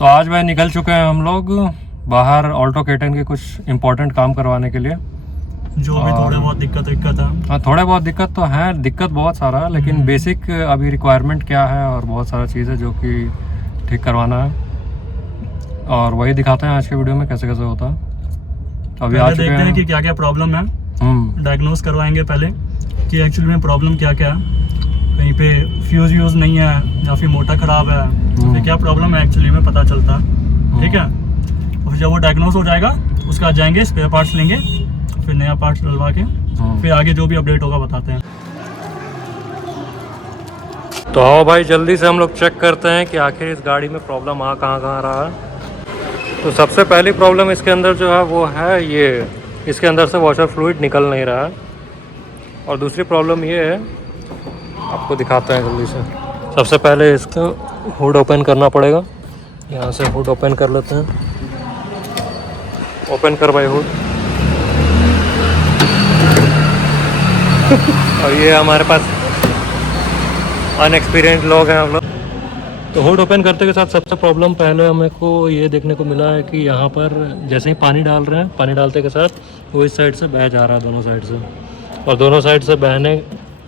तो आज भाई निकल चुके हैं हम लोग बाहर ऑल्टो K10 के कुछ इम्पोर्टेंट काम करवाने के लिए। जो भी थोड़े बहुत दिक्कत है। हाँ, थोड़े बहुत दिक्कत तो है, दिक्कत बहुत सारा है, लेकिन बेसिक अभी रिक्वायरमेंट क्या है और बहुत सारा चीज़ है जो कि ठीक करवाना है, और वही दिखाते हैं आज के वीडियो में कैसे कैसे होता है। तो अभी आ चुके हैं कि क्या क्या प्रॉब्लम है, डायग्नोस करवाएंगे पहले कि एक्चुअली में प्रॉब्लम क्या क्या है। कहीं पे फ्यूज यूज नहीं है या फिर मोटर खराब है, तो फिर क्या प्रॉब्लम है एक्चुअली में पता चलता है। ठीक है, और जब वो डायग्नोस हो जाएगा उसके बाद जाएंगे स्पेयर पार्ट्स लेंगे, फिर नया पार्ट्स डलवा के फिर आगे जो भी अपडेट होगा बताते हैं। तो आओ भाई जल्दी से हम लोग चेक करते हैं कि आखिर इस गाड़ी में प्रॉब्लम कहाँ रहा है। तो सबसे पहली प्रॉब्लम इसके अंदर जो है वो है ये, इसके अंदर से वॉशर फ्लूइड निकल नहीं रहा है। और दूसरी प्रॉब्लम ये है, आपको दिखाते हैं जल्दी से। सबसे पहले इसका हुड ओपन करना पड़ेगा। यहाँ से हुड ओपन कर लेते हैं। ओपन कर भाई हुड। और ये हमारे पास अनएक्सपीरियंस लोग हैं हम लोग। तो हुड ओपन करते के साथ सबसे प्रॉब्लम पहले हमें को ये देखने को मिला है कि यहाँ पर जैसे ही पानी डाल रहे हैं, पानी डालते के साथ वो इस साइड से बह जा रहा है दोनों साइड से। और दोनों साइड से बहने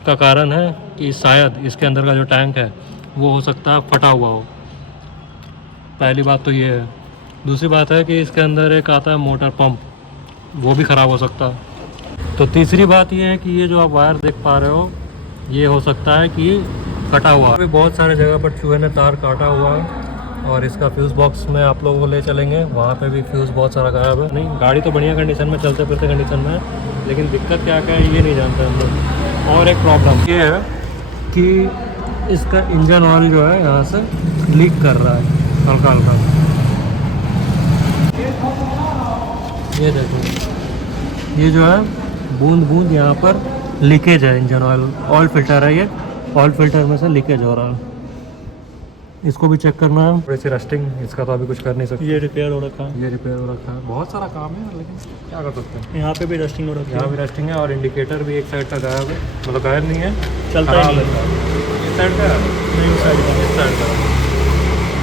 का कारण है कि शायद इसके अंदर का जो टैंक है वो हो सकता है फटा हुआ हो। पहली बात तो ये है। दूसरी बात है कि इसके अंदर एक आता है मोटर पंप, वो भी ख़राब हो सकता है। तो तीसरी बात ये है कि ये जो आप वायर देख पा रहे हो ये हो सकता है कि कटा हुआ है। बहुत सारे जगह पर चूहे ने तार काटा हुआ है। और इसका फ्यूज़ बॉक्स में आप लोगों को ले चलेंगे, वहाँ पे भी फ्यूज़ बहुत सारा गायब है। नहीं, गाड़ी तो बढ़िया कंडीशन में, चलते फिरते कंडीशन में है, लेकिन दिक्कत क्या क्या है ये नहीं जानते हम लोग। और एक प्रॉब्लम ये है कि इसका इंजन ऑयल जो है यहाँ से लीक कर रहा है हल्का हल्का। ये देखो, ये जो है बूंद बूंद यहाँ पर लीकेज है। इंजन ऑयल फिल्टर है, ये ऑयल फिल्टर में से लीकेज हो रहा है। इसको भी चेक करना है। थोड़ी सी रस्टिंग, इसका तो अभी कुछ कर नहीं सकते। ये रिपेयर हो रखा है, ये रिपेयर हो रखा है। बहुत सारा काम है, लेकिन क्या कर सकते हैं। यहाँ पे भी रस्टिंग हो रखी है, यहाँ भी रस्टिंग है। और इंडिकेटर भी एक साइड का गायब है, मतलब गायब नहीं है, चलता ही नहीं है। इस साइड का नहीं, उस साइड का, इस साइड का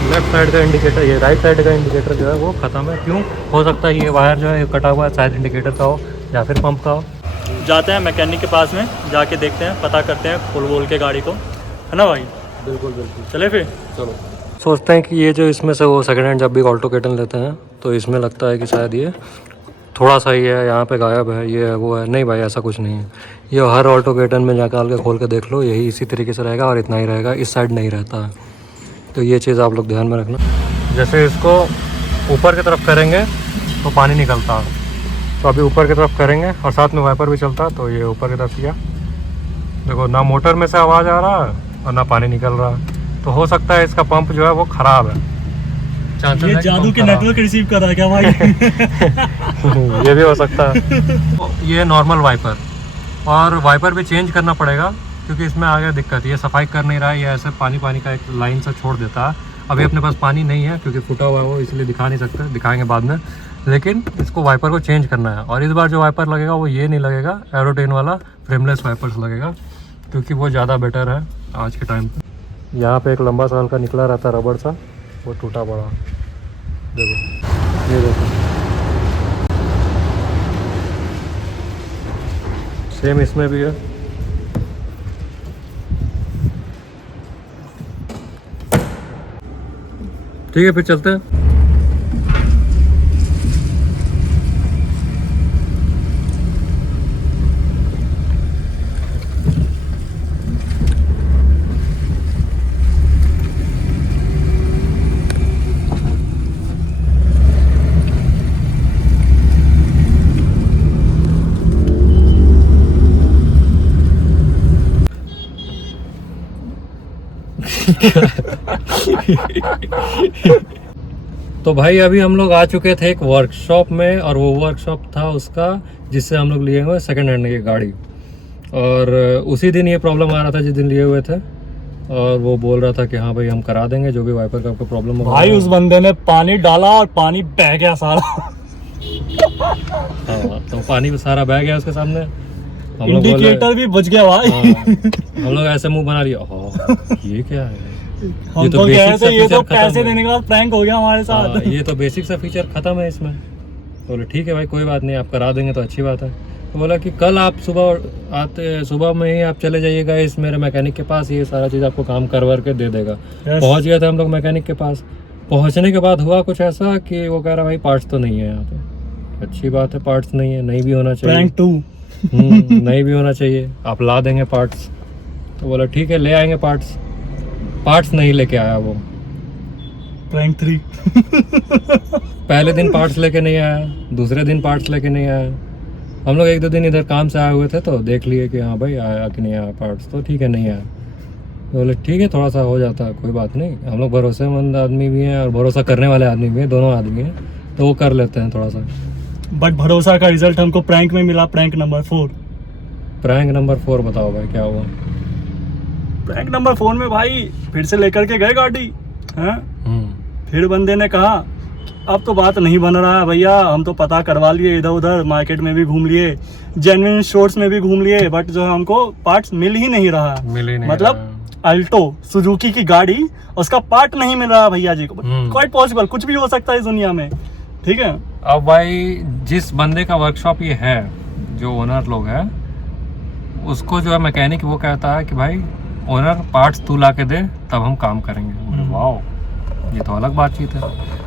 लेफ्ट साइड का इंडिकेटर, ये राइट साइड का इंडिकेटर जो है वो ख़त्म है। क्यों हो सकता है ये वायर जो है कटा हुआ है, शायद इंडिकेटर का हो या फिर पंप का हो। जाते हैं मैकेनिक के पास में, जाके देखते हैं, पता करते हैं खोल बोल के गाड़ी को, है ना भाई। बिल्कुल बिल्कुल, चले फिर। चलो। सोचते हैं कि ये जो इसमें से वो सेकंड हैंड जब भी ऑल्टो K10 लेते हैं तो इसमें लगता है कि शायद ये थोड़ा सा ही है, यहाँ पे गायब है, ये है वो है। नहीं भाई, ऐसा कुछ नहीं है। ये हर ऑल्टो K10 में निकाल के खोल के देख लो, यही इसी तरीके से रहेगा और इतना ही रहेगा। इस साइड नहीं रहता है। तो ये चीज़ आप लोग ध्यान में रखना। जैसे इसको ऊपर की तरफ करेंगे तो पानी निकलता है, तो अभी ऊपर की तरफ करेंगे और साथ में वाइपर भी चलता है, तो ये ऊपर की तरफ किया। देखो, ना मोटर में से आवाज़ आ रहा है और ना पानी निकल रहा है। तो हो सकता है इसका पंप जो है वो ख़राब है। ये जादू के नेटवर्क रिसीव कर रहा है क्या भाई? ये भी हो सकता है। ये नॉर्मल वाइपर, और वाइपर भी चेंज करना पड़ेगा क्योंकि इसमें आगे दिक्कत, ये सफाई कर नहीं रहा है, ये ऐसे पानी का एक लाइन से छोड़ देता है। अभी अपने पास पानी नहीं है क्योंकि फूटा हुआ है वो, इसलिए दिखा नहीं सकते, दिखाएंगे बाद में। लेकिन इसको वाइपर को चेंज करना है। और इस बार जो वाइपर लगेगा वो ये नहीं लगेगा, एरोटेन वाला फ्रेमलेस वाइपर्स लगेगा, क्योंकि वो ज़्यादा बेटर है आज के टाइम पे। यहाँ पे एक लंबा साल का निकला रहता रबड़ सा, वो टूटा पड़ा। देखो, ये देखो, सेम इसमें भी है। ठीक है, फिर चलते हैं। तो भाई अभी हम लोग आ चुके थे एक वर्कशॉप में, और वो वर्कशॉप था उसका जिससे हम लोग लिए हुए सेकंड हैंड की गाड़ी। और उसी दिन ये प्रॉब्लम आ रहा था जिस दिन लिए हुए थे, और वो बोल रहा था कि हाँ भाई हम करा देंगे जो भी वाइपर का आपको प्रॉब्लम होगा। भाई उस बंदे ने पानी डाला और पानी बह गया सारा। हाँ, तो पानी सारा बह गया उसके सामने। इंडिकेटर भी बच गया भाई। हम लोग ऐसे मुंह बना लिया, ये क्या है। हम तो कह रहे थे ये तो पैसे देने के बाद प्रैंक हो गया हमारे साथ। ये तो बेसिक सा फीचर खत्म है इसमें। बोले ठीक है भाई कोई बात नहीं, आप करा देंगे तो अच्छी बात है। तो बोला कि कल आप सुबह में ही आप चले जाइएगा इस मेरे मैकेनिक के पास, ये सारा चीज़ आपको काम करवा के दे देगा। पहुंच गए थे हम लोग मैकेनिक के पास। पहुंचने के बाद हुआ कुछ ऐसा कि वो कह रहा भाई पार्ट्स तो नहीं है यहाँ पे। अच्छी बात है, पार्ट्स नहीं है, नहीं भी होना चाहिए। प्रैंक 2 नहीं भी होना चाहिए, आप ला देंगे पार्ट्स। तो बोला ठीक है ले आएंगे पार्ट्स। पार्ट्स नहीं लेके आया वो। प्रैंक 3 पहले दिन पार्ट्स लेके नहीं आया, दूसरे दिन पार्ट्स लेके नहीं आया। हम लोग 1-2 दिन इधर काम से आए हुए थे तो देख लिए कि हाँ भाई आया कि नहीं आया पार्ट्स, तो ठीक है नहीं आया। तो बोले ठीक है थोड़ा सा हो जाता है, कोई बात नहीं। हम लोग भरोसेमंद आदमी भी हैं और भरोसा करने वाले आदमी भी हैं, दोनों आदमी हैं, तो वो कर लेते हैं थोड़ा सा। बट भरोसा का रिजल्ट हमको प्रैंक में मिला, प्रैंक नंबर 4। प्रैंक नंबर 4 बताओ भाई क्या हुआ? प्रैंक नंबर 4 में भाई फिर से लेकर के गए गाड़ी। हाँ फिर बंदे ने कहा अब तो बात नहीं बन रहा है भैया, हम तो पता करवा लिए, इधर उधर मार्केट में भी घूम लिए, जेन्युइन स्टोर्स में भी घूम लिए, बट जो है हमको पार्ट्स मिल ही नहीं रहा। मतलब अल्टो सुजुकी की गाड़ी, उसका पार्ट नहीं मिल रहा भैया जी को। क्वाइट पॉसिबल, कुछ भी हो सकता है इस दुनिया में, ठीक है। अब भाई जिस बंदे का वर्कशॉप ये है, जो ओनर लोग है, उसको जो है मैकेनिक वो कहता है कि भाई ओनर पार्ट्स तू ला के दे तब हम काम करेंगे। वाह, ये तो अलग बातचीत है।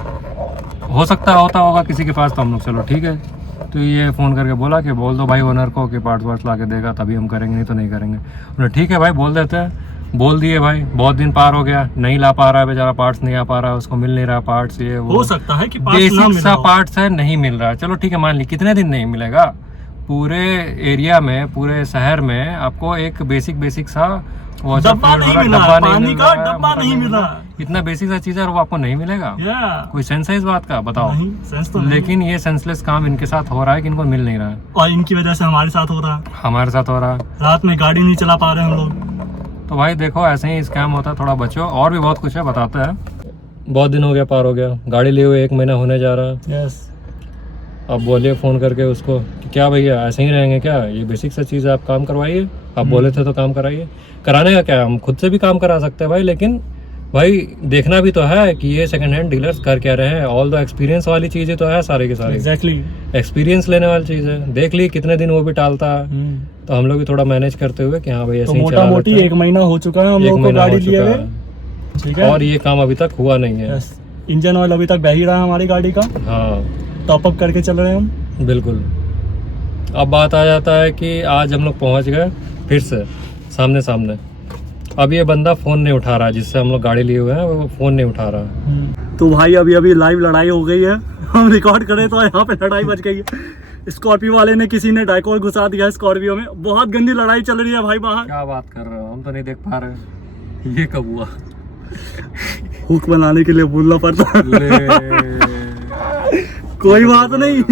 हो सकता होता होगा किसी के पास, तो हम लोग चलो ठीक है। तो ये फ़ोन करके बोला कि बोल दो भाई ओनर को कि पार्ट्स वार्ट्स ला के देगा तभी हम करेंगे, नहीं तो नहीं करेंगे। उन्होंने ठीक है भाई बोल देते हैं। बोल दिए भाई, बहुत दिन पार हो गया, नहीं ला पा रहा है बेचारा, पार्ट्स नहीं आ पा रहा है, उसको मिल नहीं रहा पार्ट्स। ये वो हो सकता है कि बेसिक सा पार्ट्स है नहीं मिल रहा है, चलो ठीक है मान ली। कितने दिन नहीं मिलेगा? पूरे एरिया में, पूरे शहर में आपको एक बेसिक सा डब्बा नहीं मिला, पानी का डब्बा नहीं मिला। इतना बेसिक सा चीज है और वो आपको नहीं मिलेगा। कोई सेंस है इस बात का? बताओ। नहीं, सेंस तो नहीं। लेकिन ये सेंसलेस काम इनके साथ हो रहा है कि इनको मिल नहीं रहा है, और इनकी वजह से हमारे साथ हो रहा है। हमारे साथ हो रहा है। रात में गाड़ी नहीं चला पा रहे हम लोग। तो भाई देखो ऐसे ही स्कैम होता है, थोड़ा बचो। और भी बहुत कुछ है, बताते हैं। बहुत दिन हो गया, पार हो गया, गाड़ी लिए हुए 1 महीना होने जा रहा है। यस। अब बोलिए फ़ोन करके उसको कि क्या भैया ऐसे ही रहेंगे क्या? ये बेसिक सा चीज़ आप काम करवाइए, आप बोले थे तो काम कराइए। कराने का क्या, हम खुद से भी काम करा सकते हैं भाई, लेकिन भाई देखना भी तो है कि ये सेकंड हैंड डीलर्स कर क्या रहे हैं। ऑल द एक्सपीरियंस वाली चीज़ें तो है सारे के सारे। एग्जैक्टली, एक्सपीरियंस लेने वाली चीज़ है। देख ली कितने दिन वो भी टालता है, तो हम लोग भी थोड़ा मैनेज करते हुए कि हाँ भाई ऐसे ही मोटा मोटी 1 महीना हो चुका है हम लोग को गाड़ी लिए हुए, ठीक है। और ये काम अभी तक हुआ नहीं है। इंजन ऑयल अभी तक बह ही रहा है हमारी गाड़ी का। हाँ, टॉप अप करके चल रहे हैं हम। बिल्कुल। अब बात आ जाता है कि आज हम लोग पहुंच गए फिर से सामने। अब ये बंदा फ़ोन नहीं उठा रहा है, जिससे हम लोग गाड़ी लिए हुए हैं वो फ़ोन नहीं उठा रहा है। तो भाई अभी लाइव लड़ाई हो गई है, हम रिकॉर्ड करें तो यहाँ पे लड़ाई बच गई है। स्कॉर्पियो वाले ने किसी ने डाइकोर घुसा दिया स्कॉर्पियो में, बहुत गंदी लड़ाई चल रही है भाई बाहर। क्या बात कर रहे हो, हम तो नहीं देख पा रहे। ये कब हुआ? हुक बनाने के लिए बोलना पड़ता है। कोई बात नहीं।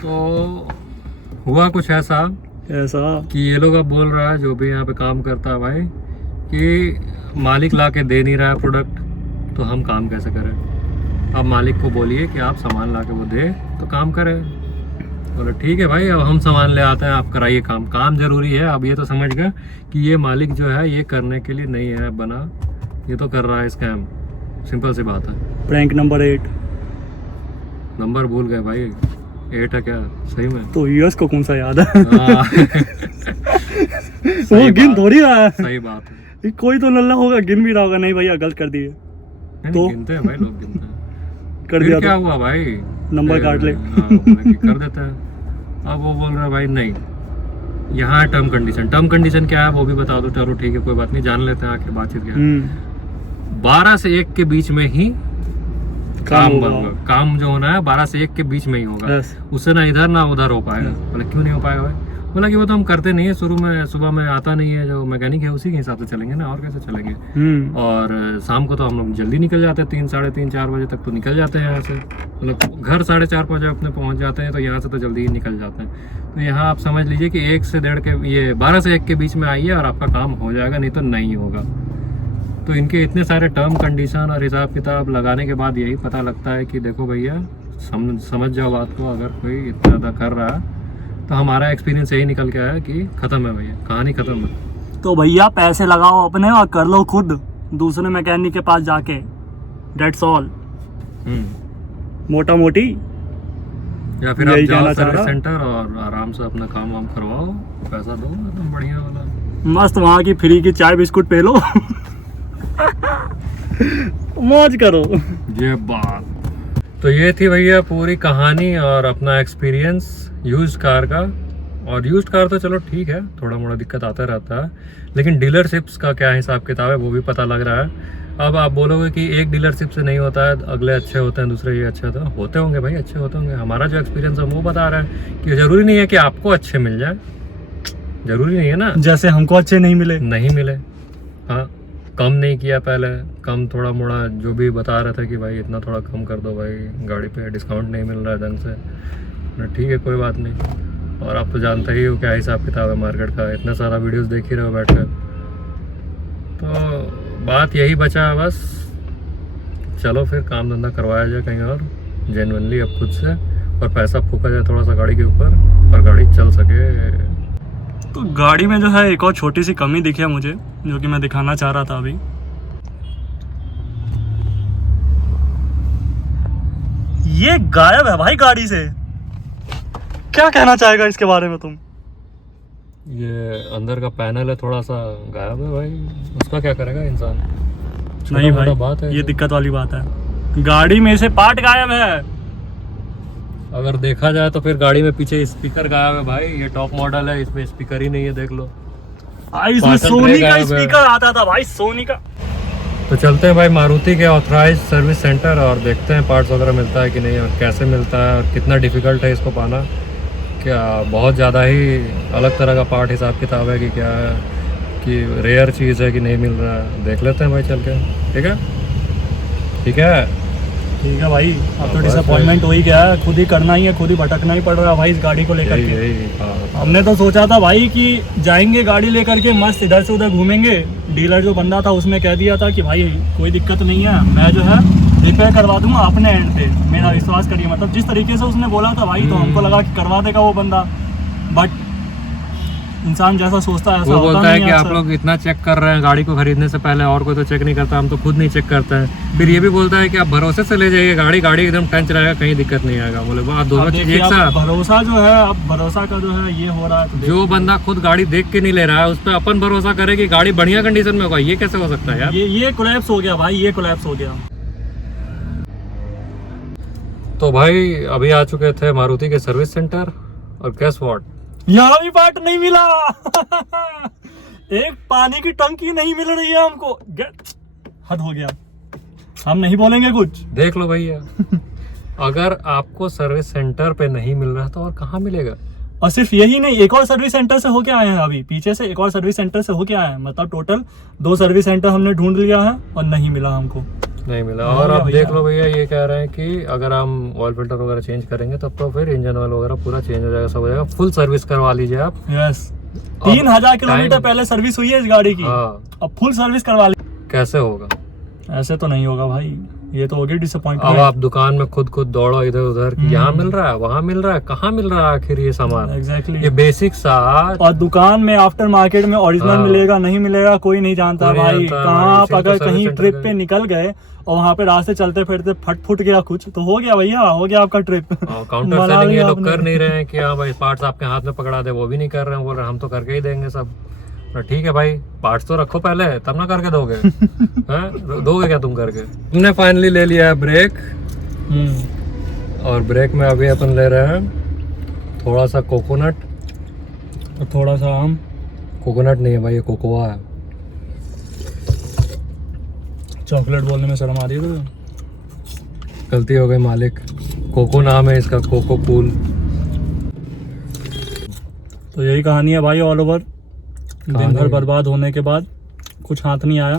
तो हुआ कुछ ऐसा कि ये लोग अब बोल रहा है, जो भी यहाँ पे काम करता है भाई, कि मालिक ला के दे नहीं रहा है प्रोडक्ट, तो हम काम कैसे करें? अब मालिक को बोलिए कि आप सामान ला के वो दे तो काम करें। बोले ठीक है भाई, अब हम सामान ले आते हैं, आप कराइए काम। काम जरूरी है। अब ये तो समझ गए कि ये मालिक जो है ये करने के लिए नहीं है बना, ये तो कर रहा है स्कैम। सिंपल सी बात है। Prank number 8। नंबर भूल गए भाई, 8 है क्या सही में? तो यूएस को कौन सा याद है? सही वो गिन थोड़ी रहा है। सही बात है। कोई तो नल्ला होगा, गिन भी रहा होगा। नहीं भैया गलत कर दिए। तो गिनते हैं भाई, लोग गिनते हैं। कर दिया क्या तो हुआ भाई, नंबर काट ले। कर देता है। अब वो बोल रहा है भाई नहीं, यहाँ है टर्म कंडीशन क्या है वो भी बता दो। चलो ठीक है कोई बात नहीं, जान लेते हैं आखिर बातचीत क्या है। 12 से 1 के बीच में ही काम बनूंगा। काम जो होना है 12 से 1 के बीच में ही होगा। उससे ना इधर ना उधर हो पाएगा। बोले क्यों नहीं हो पाएगा भाई? बोला कि वो तो हम करते नहीं है, शुरू में सुबह में आता नहीं है, जो मैकेनिक है उसी के हिसाब से चलेंगे ना, और कैसे चलेंगे। और शाम को तो हम लोग जल्दी निकल जाते हैं, 3, साढ़े 3, 4 बजे तक तो निकल जाते हैं यहाँ से। मतलब घर 4:30 बजे अपने पहुँच जाते हैं, तो यहाँ से तो जल्दी ही निकल जाते हैं। तो यहाँ आप समझ लीजिए कि 1 से 1:30 के, ये 12 से 1 के बीच में आइए और आपका काम हो जाएगा, नहीं तो नहीं होगा। तो इनके इतने सारे टर्म कंडीशन और हिसाब किताब लगाने के बाद यही पता लगता है कि देखो भैया समझ जाओ बात को। अगर कोई इतना ज़्यादा कर रहा है तो हमारा एक्सपीरियंस यही निकल के आया कि ख़त्म है भैया, कहानी ख़त्म है। तो भैया पैसे लगाओ अपने और कर लो खुद दूसरे मैकेनिक के पास जाके, डेट्स ऑल। मोटा मोटी या फिर आप यही जाओ कहना चाह सर्विस रहा। सेंटर और आराम से अपना काम वाम करवाओ, पैसा दो, एकदम बढ़िया वाला। मस्त वहाँ की फ्री की चाय बिस्कुट पे लो मौज करो। ये बात तो ये थी भैया पूरी कहानी और अपना एक्सपीरियंस यूज्ड कार का। और यूज्ड कार तो चलो ठीक है, थोड़ा मोड़ा दिक्कत आता रहता है, लेकिन डीलरशिप्स का क्या हिसाब किताब है वो भी पता लग रहा है। अब आप बोलोगे कि एक डीलरशिप से नहीं होता है, अगले अच्छे होते हैं, दूसरे ये अच्छे होते होंगे भाई, अच्छे होते होंगे। हमारा जो एक्सपीरियंस है वो बता रहा है कि ज़रूरी नहीं है कि आपको अच्छे मिल जाए, ज़रूरी नहीं है ना, जैसे हमको अच्छे नहीं मिले। हाँ, कम नहीं किया पहले, कम थोड़ा मोड़ा जो भी बता रहे थे कि भाई इतना थोड़ा कम कर दो भाई, गाड़ी पे डिस्काउंट नहीं मिल रहा है ढंग से ना, ठीक है कोई बात नहीं। और आप तो जानते ही हो क्या हिसाब किताब है मार्केट का, इतना सारा वीडियोस देख ही रहे हो बैठ कर। तो बात यही बचा है बस, चलो फिर काम धंधा करवाया जाए कहीं और जेन्युइनली अब खुद से, और पैसा फूका जाए थोड़ा सा गाड़ी के ऊपर और गाड़ी चल सके। तो गाड़ी में जो है एक और छोटी सी कमी दिखी है मुझे, जो कि मैं दिखाना चाह रहा था अभी। ये गायब है भाई गाड़ी से, क्या कहना चाहेगा इसके बारे में तुम? ये अंदर का पैनल है थोड़ा सा गायब है भाई, उसका क्या करेगा इंसान, नहीं छोटा-मोटा भाई बात है ये दिक्कत वाली बात है, गाड़ी में से पार्ट गायब है। अगर देखा जाए तो फिर गाड़ी में पीछे स्पीकर गायब है भाई, ये टॉप मॉडल है, इसमें स्पीकर ही नहीं है, देख लो भाई इसमें पार्सल सोनी ब्रेक का गायब है। स्पीकर आता था भाई, सोनी का। तो चलते हैं भाई मारुति के ऑथराइज सर्विस सेंटर और देखते हैं पार्ट्स वगैरह मिलता है कि नहीं, और कैसे मिलता है, और कितना डिफिकल्ट है इसको पाना, क्या बहुत ज़्यादा ही अलग तरह का पार्ट हिसाब किताब है कि क्या है, कि रेयर चीज़ है कि नहीं मिल रहा है, देख लेते हैं भाई चल के। ठीक है ठीक है ठीक है भाई, अब तो बस डिसअपॉइंटमेंट हो ही गया है, खुद ही करना ही है, खुद ही भटकना ही पड़ रहा है भाई इस गाड़ी को लेकर यही के। यही हाँ। हमने तो सोचा था भाई कि जाएंगे गाड़ी लेकर के मस्त इधर से उधर घूमेंगे, डीलर जो बंदा था उसने कह दिया था कि भाई कोई दिक्कत नहीं है, मैं जो है रिपेयर करवा दूंगा अपने एंड पे, मेरा विश्वास करिए। मतलब जिस तरीके से उसने बोला था भाई, तो हमको लगा कि करवा देगा वो बंदा, बट इंसान जैसा सोचता है ऐसा वो होता बोलता है नहीं कि आप अक्सर। लोग इतना चेक कर रहे हैं गाड़ी को खरीदने से पहले, और कोई तो चेक नहीं करता, हम तो खुद नहीं चेक करते हैं। फिर ये भी बोलता है कि आप भरोसे से ले जाइए गाड़ी एकदम टंच रहेगा, कहीं दिक्कत नहीं आएगा। बोले वाह, दोनों अब चीज देखिए, एक अब साथ। भरोसा जो है, अब भरोसा का जो है ये हो रहा है, तो जो बंदा खुद गाड़ी देख के नहीं ले रहा है उस पर अपन भरोसा करे कि गाड़ी बढ़िया कंडीशन में होगा, ये कैसे हो सकता है यार। ये कोलैप्स हो गया भाई, ये कोलैप्स हो गया। तो भाई अभी आ चुके थे मारुति के सर्विस सेंटर, और गेस व्हाट, यहाँ भी पार्ट नहीं मिला एक पानी की टंकी नहीं मिल रही है हमको, हद हो गया, हम नहीं बोलेंगे कुछ। देख लो भैया अगर आपको सर्विस सेंटर पे नहीं मिल रहा तो और कहाँ मिलेगा। और सिर्फ यही नहीं, एक और सर्विस सेंटर से होके आए हैं, अभी पीछे से एक और सर्विस सेंटर से होके आए हैं, मतलब टोटल 2 सर्विस सेंटर हमने ढूंढ लिया है और नहीं मिला हमको, नहीं मिला। हाँ और भैया, अब भैया। देख लो भैया, ये कह रहे हैं कि अगर हम ऑयल फिल्टर वगैरह चेंज करेंगे तब तो फिर इंजन ऑयल वगैरह पूरा चेंज हो जाएगा, सब हो जाएगा, फुल सर्विस करवा लीजिए आप। यस 3000 किलोमीटर टाइम- पहले सर्विस हुई है इस गाड़ी की, हाँ, अब फुल सर्विस करवा ली। कैसे होगा, ऐसे तो नहीं होगा भाई, ये तो होगी अब डिसअपॉइंटमेंट। आप दुकान में खुद दौड़ो इधर उधर कि यहाँ मिल रहा है वहाँ मिल रहा है, कहाँ मिल रहा है आखिर ये सामान। एग्जैक्टली, ये बेसिक सा और दुकान में आफ्टर मार्केट में ओरिजिनल हाँ। मिलेगा नहीं मिलेगा कोई नहीं जानता कोई नहीं भाई। जानता कहाँ भाई, आप इसीलिए तो अगर सर्विस कहीं सेंटर ट्रिप गए। पे निकल गए और वहाँ पे रास्ते चलते फिरते फट गया कुछ, तो हो गया भैया, हो गया आपका ट्रिप। काउंटर मना सेलिंग ये लिया लोग आपने। कर नहीं रहे हैं कि हाँ भाई पार्ट्स आपके हाथ में पकड़ा दे, वो भी नहीं कर रहे हैं, बोल रहे हैं हम तो करके ही देंगे सब। तो ठीक है भाई, पार्ट्स तो रखो पहले, तब ना करके दोगे हैं? दोगे क्या तुम करके। हमने फाइनली ले लिया है ब्रेक, और ब्रेक में अभी अपन ले रहे हैं थोड़ा सा कोकोनट, और थोड़ा सा आम। कोकोनट नहीं है भाई, ये कोकोआ है। चॉकलेट बोलने में शर्म आ रही है तो। गलती हो गई मालिक, कोको नाम है इसका, कोको कूल। तो यही कहानी है भाई, ऑल ओवर दिन भर कहानी- बर्बाद होने के बाद कुछ हाथ नहीं आया।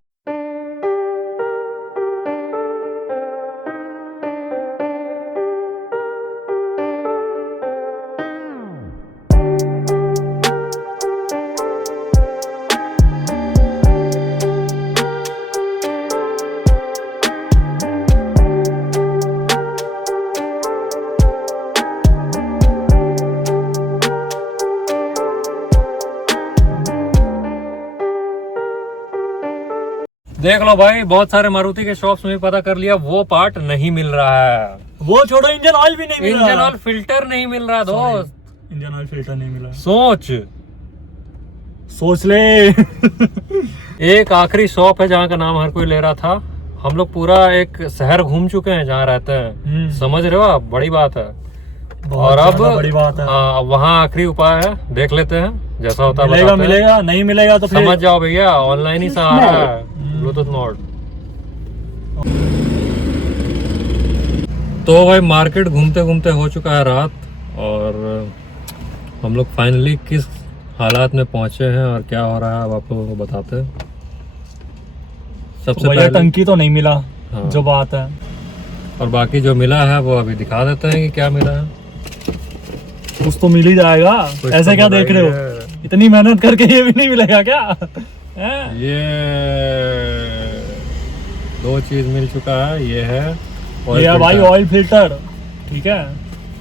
देख लो भाई, बहुत सारे मारुति के शॉप्स में भी पता कर लिया, वो पार्ट नहीं मिल रहा है। वो छोड़ो, इंजन ऑयल भी नहीं मिल रहा। इंजन ऑयल फिल्टर नहीं मिल रहा दोस्त, इंजन ऑयल फिल्टर नहीं मिला। सोच ले। एक आखिरी शॉप है जहाँ का नाम हर कोई ले रहा था। हम लोग पूरा एक शहर घूम चुके हैं जहाँ रहते हैं, समझ रहे हो आप, बड़ी बात है। और अब बड़ी बात है। हाँ, वहाँ आखिरी उपाय है, देख लेते हैं जैसा होता है। मिलेगा मिलेगा, नहीं मिलेगा तो फिर समझ जाओ भैया, ऑनलाइन ही सहारा है, ब्लूटूथ मोड। तो भाई मार्केट घूमते घूमते हो चुका है रात, और हम लोग फाइनली किस हालात में पहुंचे हैं और क्या हो रहा है अब आप लोगों को बताते हैं। सबसे भैया पहले टंकी तो नहीं मिला। हाँ। जो बात है, और बाकी जो मिला है वो अभी दिखा देते हैं कि क्या मिला है। कुछ तो मिल ही जाएगा। कुछ ऐसे तो क्या मिला देख ही रहे हो, है। इतनी मेहनत करके ये भी नहीं मिलेगा क्या? हैं? ये 2 चीज मिल चुका है, ये है oil ये है भाई filter, ऑयल फिल्टर, ठीक है।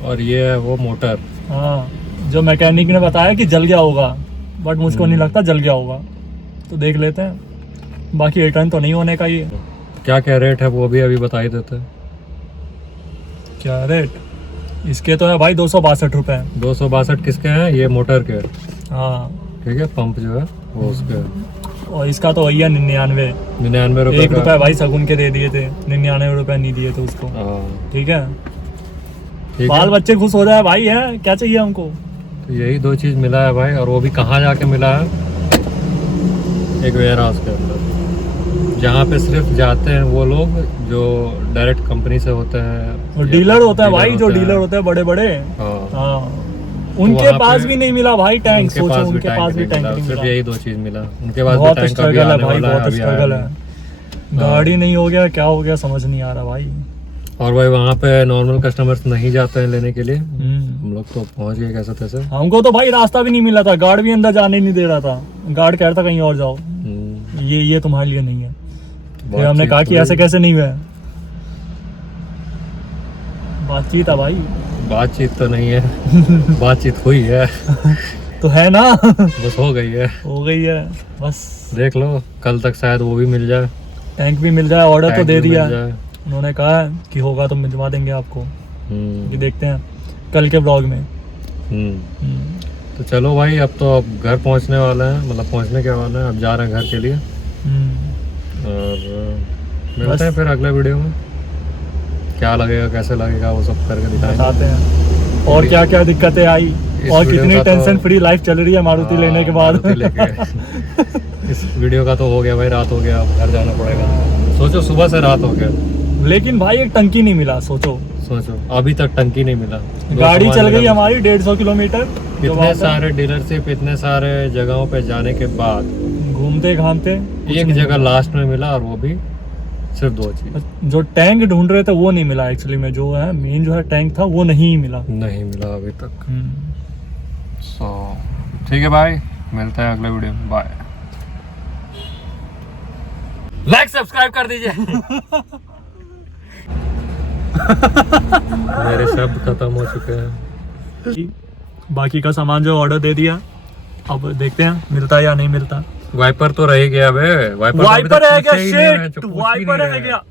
और ये है वो मोटर। हाँ, जो मैकेनिक ने बताया कि जल गया होगा, बट मुझको नहीं लगता जल गया होगा। तो देख लेते हैं, बाकी रिटर्न तो नहीं होने का। ये क्या क्या रेट है वो भी अभी बता ही देते हैं। क्या रेट इसके तो है भाई 262 रुपए। 262 किसके हैं? ये मोटर के, हाँ, ठीक है, पंप जो है वो उसके। और इसका तो वही है 99। 99 रुपए 1 रुपए भाई सगुन के दे दिए थे, 99 रुपए नहीं दिए थे उसको। हाँ, ठीक है, ठीक बाल है। बच्चे खुश हो जाए भाई, है क्या चाहिए हमको। तो यही 2 चीज मिला है भाई, और वो भी कहाँ जाके मिला है? एक वेयर हाउस के अंदर, जहाँ पे सिर्फ जाते हैं वो लोग जो डायरेक्ट कंपनी से होते हैं, और डीलर होता है भाई, जो होते हैं। डीलर होते हैं बड़े बड़े। हाँ, हाँ, उनके वहाँ पास पे भी नहीं मिला भाई टैंक। उनके सोचो, पास भी उनके पास भी नहीं टैंक मिला, नहीं सिर्फ मिला। यही 2 चीज मिला। उनके पास भी बहुत टैंक अभी स्ट्रगल है आने भाई, वाला है, बहुत अभी आया स्ट्रगल है। है। गाड़ी नहीं हो गया, क्या हो गया समझ नहीं आ रहा भाई। और भाई वहाँ पे नॉर्मल कस्टमर्स नहीं जाते हैं लेने के लिए, हम लोग तो पहुँच गए कैसे तैसे। हमको तो भाई रास्ता भी नहीं मिला था, गार्ड भी अंदर जाने नहीं दे रहा था। गार्ड कह रहा था कहीं और जाओ, ये तुम्हारे लिए नहीं है। फिर हमने कहा कि ऐसे कैसे नहीं हुआ। बातचीत है भाई। बातचीत तो नहीं है, बातचीत हुई है, तो है ना। बस हो गई है, हो गई है बस। देख लो कल तक शायद वो भी मिल जाए, टैंक भी मिल जाए, ऑर्डर तो टैंक दे भी दिया मिल है। जाए। उन्होंने कहा है कि होगा तो मिलवा देंगे आपको। हम्म, ये देखते हैं कल के ब्लॉग में। तो चलो भाई, अब तो अब घर पहुंचने वाला है, मतलब पहुंचने के वाला है, अब जा रहे हैं घर के लिए। और मिलते हैं फिर अगले वीडियो में, क्या लगेगा कैसे लगेगा वो सब करके दिखाएंगे, बताते हैं और क्या क्या दिक्कतें आई, इस और वीडियो कितनी का तो- टेंशन फ्री लाइफ चल रही है मारुति लेने के बाद। मारुति लेके इस वीडियो का तो हो गया भाई, रात हो गया, अब घर जाना पड़ेगा। सोचो सुबह से रात हो गया, लेकिन भाई एक टंकी नहीं मिला। सोचो अभी तक टंकी नहीं मिला। गाड़ी चल गई हमारी 150 किलोमीटर। इतने सारे डीलरशिप, इतने सारे जगहों पे जाने के बाद घूमते घामते एक जगह लास्ट में मिला, और वो भी सिर्फ 2 चीज। जो टैंक ढूंढ रहे थे वो नहीं मिला एक्चुअली में, जो है मेन जो है टैंक था वो नहीं मिला। नहीं मिला अभी तक। ठीक है भाई, मिलते हैं अगले वीडियो में, बाय। लाइक सब्सक्राइब कर दीजिए। मेरे शब्द खत्म हो चुके हैं। बाकी का सामान जो ऑर्डर दे दिया, अब देखते हैं मिलता है या नहीं मिलता। वाइपर तो रह गया बे, वाइपर वाइपर रह गया, शिट, वाइपर रह गया।